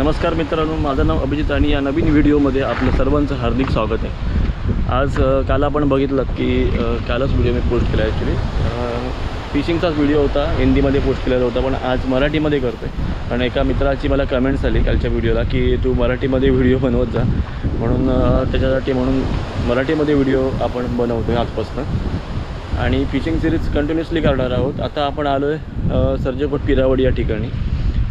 नमस्कार मित्रांनो, माझं नाव अभिजित आणि या नवीन व्हिडिओमध्ये आपलं सर्वांचं हार्दिक स्वागत आहे। आज काल आपण बघितलं की कालच व्हिडिओ मी पोस्ट केला ॲक्च्युली फिशिंगचाच व्हिडिओ होता, हिंदीमध्ये पोस्ट केलेला होता, पण आज मराठीमध्ये करतो आहे। आणि एका मित्राची मला कमेंट्स आली कालच्या व्हिडिओला की तू मराठीमध्ये व्हिडिओ बनवत जा, म्हणून त्याच्यासाठी मराठीमध्ये व्हिडिओ आपण बनवतो आहे आजपासून। आणि फिशिंग सिरीज कंटिन्युअसली करणार आहोत। आता आपण आलो आहे सर्जेकोट पिरावडी या ठिकाणी,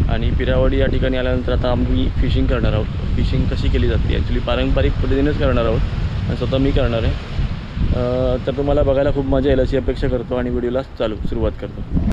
आणि पिरावडी या ठिकाणी आल्यानंतर आता आम्ही फिशिंग करणार आहोत। फिशिंग कशी केली जाते ॲक्च्युली पारंपरिक पद्धतीनेच करणार आहोत आणि स्वतः मी करणार आहे। तर तुम्हाला बघायला खूप मजा येईल अशी अपेक्षा करतो आणि व्हिडिओला सुरुवात करतो।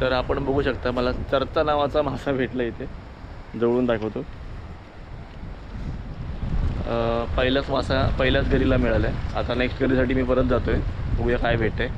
तर आपण बघू शकता मला चरचा नावाचा मासा भेटला इथे, जवळून दाखवतो। पहिल्याच गरीला मिळाला आहे। आता नेक्स्ट गरीसाठी मी परत जातो आहे, बघूया काय भेटते।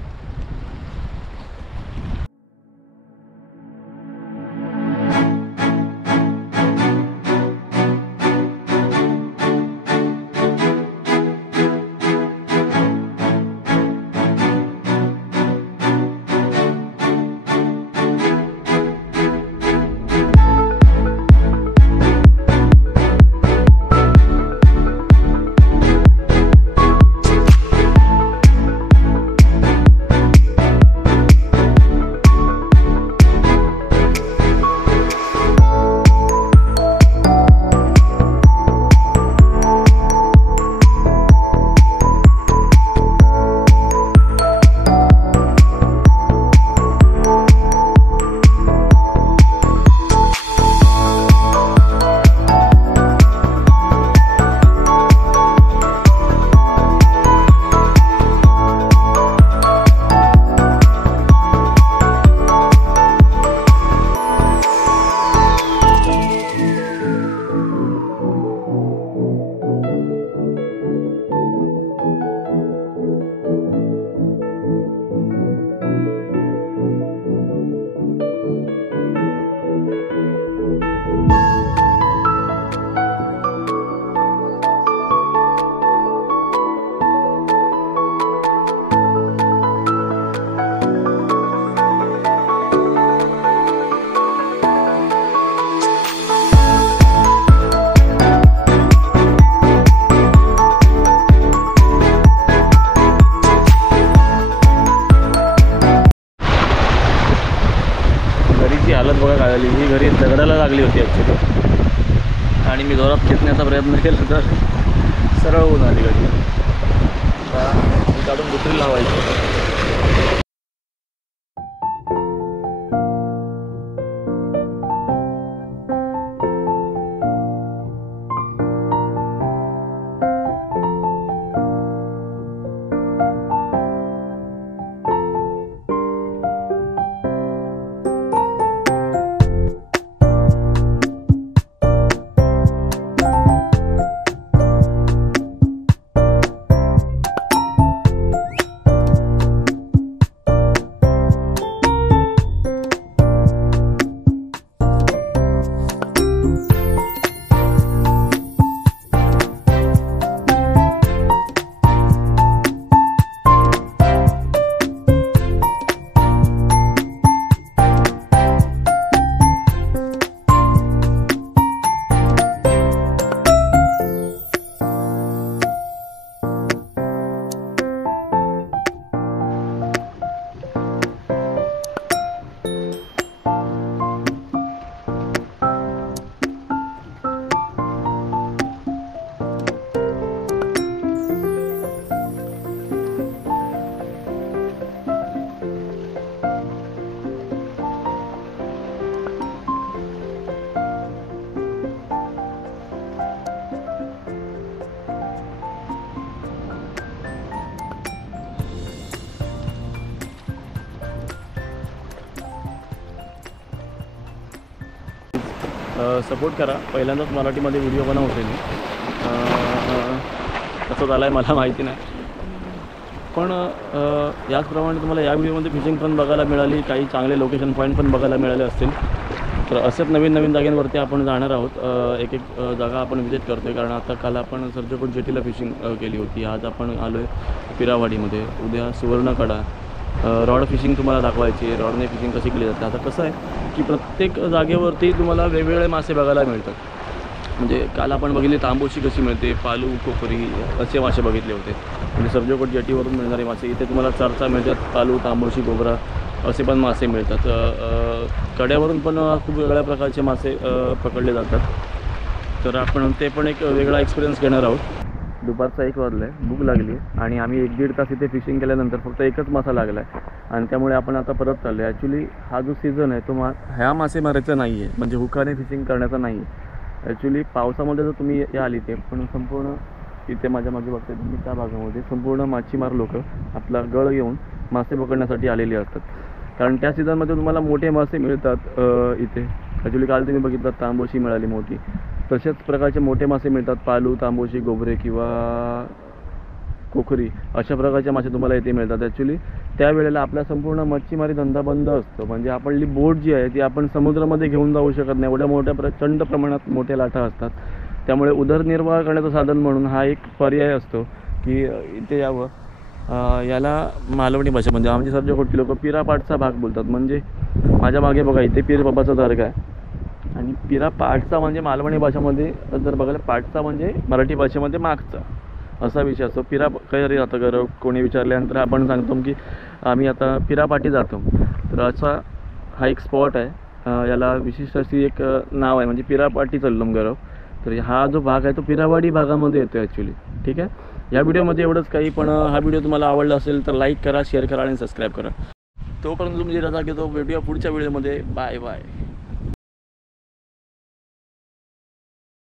आली होती ॲक्च्युली, आणि मी जोरात खेचण्याचा प्रयत्न केला तर सरळ होऊन आली गाडी. आता काढून दुसरी लावायची. सपोर्ट करा. पहिल्यांदाच मराठीमध्ये व्हिडिओ बनवते मी. कसं झालं आहे मला माहिती नाही, पण याचप्रमाणे तुम्हाला या व्हिडिओमध्ये फिशिंग पण बघायला मिळाली, काही चांगले लोकेशन पॉईंट पण बघायला मिळाले असतील. तर असेच नवीन नवीन जागांवरती आपण जाणार आहोत. एक एक जागा आपण व्हिजिट करतो आहे, कारण आता काल आपण सर्जकोट जेटीला फिशिंग केली होती. आज आपण आलो आहे पिरावाडीमध्ये. उद्या सुवर्णकडा रॉड फिशिंग तुम्हाला दाखवायची आहे, रॉडने फिशिंग कशी केली जाते. आता कसं आहे की प्रत्येक जागेवरती तुम्हाला वेगवेगळे मासे बघायला मिळतात. म्हणजे काल आपण बघितले तांबोशी कशी मिळते, पालू, कोकरी असे मासे बघितले होते. म्हणजे सर्जकोट जेटीवरून मिळणारे मासे इथे तुम्हाला चरचा मिळतात. पालू, तांबोशी, गोबरा असे पण मासे मिळतात. कड्यावरून पण खूप वेगळ्या प्रकारचे मासे पकडले जातात. तर आपण ते पण एक वेगळा एक्सपिरियन्स घेणार आहोत. दुपारचा 1 वाजला आहे, भूक लागली आहे, आणि आम्ही 1-1.5 तास इथे फिशिंग केल्यानंतर फक्त एकच मासा लागला आहे, आणि त्यामुळे आपण आता परत चाललो आहे. ॲक्च्युली हा जो सीझन आहे तो ह्या मासेमारीचा नाही आहे, म्हणजे हुकाने फिशिंग करण्याचा नाही आहे. ॲक्च्युली पावसामध्ये जर तुम्ही याल इथे, पण संपूर्ण इथे माझ्या मागे बघताय तुम्ही त्या भागामध्ये संपूर्ण मासेमार लोक आपला गळ घेऊन मासे पकडण्यासाठी आलेले असतात. कारण त्या सीझनमध्ये तुम्हाला मोठे मासे मिळतात इथे. ॲक्च्युली काल तुम्ही बघितलं तांबोशी मिळाली मोठी, तसेच प्रकारचे मोठे मासे मिळतात. पालू, तांबोशी, गोबरे किंवा कोकरी अशा प्रकारचे मासे तुम्हाला इथे मिळतात. ॲक्च्युली त्यावेळेला आपला संपूर्ण मच्छीमारी धंदा बंद असतो. म्हणजे आपली बोट जी आहे ती आपण समुद्रामध्ये घेऊन जाऊ शकत नाही, एवढ्या मोठ्या प्रचंड प्रमाणात मोठ्या लाटा असतात. त्यामुळे उदरनिर्वाह करण्याचं साधन म्हणून हा एक पर्याय असतो की इथे यावं. याला मालवणी भाषा म्हणजे आमची सर्जकोटची लोक पिरापाटचा भाग बोलतात. म्हणजे माझ्या मागे बघा इथे पीर बाबाचा दर्गा आहे, आणि पिरा पाठचा म्हणजे मालवणी भाषेमध्ये जर बघायला, पाठचा म्हणजे मराठी भाषेमध्ये मागचा असा विषय असतो. पिरा काही जातं गरव कोणी विचारल्यानंतर आपण सांगतो की आम्ही आता पिरापाटी जातो. तर असा हा एक स्पॉट आहे, याला विशिष्ट अशी एक नाव आहे, म्हणजे पिरापाटी चल्लम गरव. तर हा जो भाग आहे तो पिरावाडी भागामध्ये येतो ॲक्च्युली. ठीक आहे, या व्हिडिओमध्ये एवढंच काही. पण हा व्हिडिओ तुम्हाला आवडला असेल तर लाईक करा, शेअर करा आणि सबस्क्राईब करा. तोपर्यंत तुम्ही रजा घेतो. भेटूया पुढच्या व्हिडिओमध्ये. Bye bye.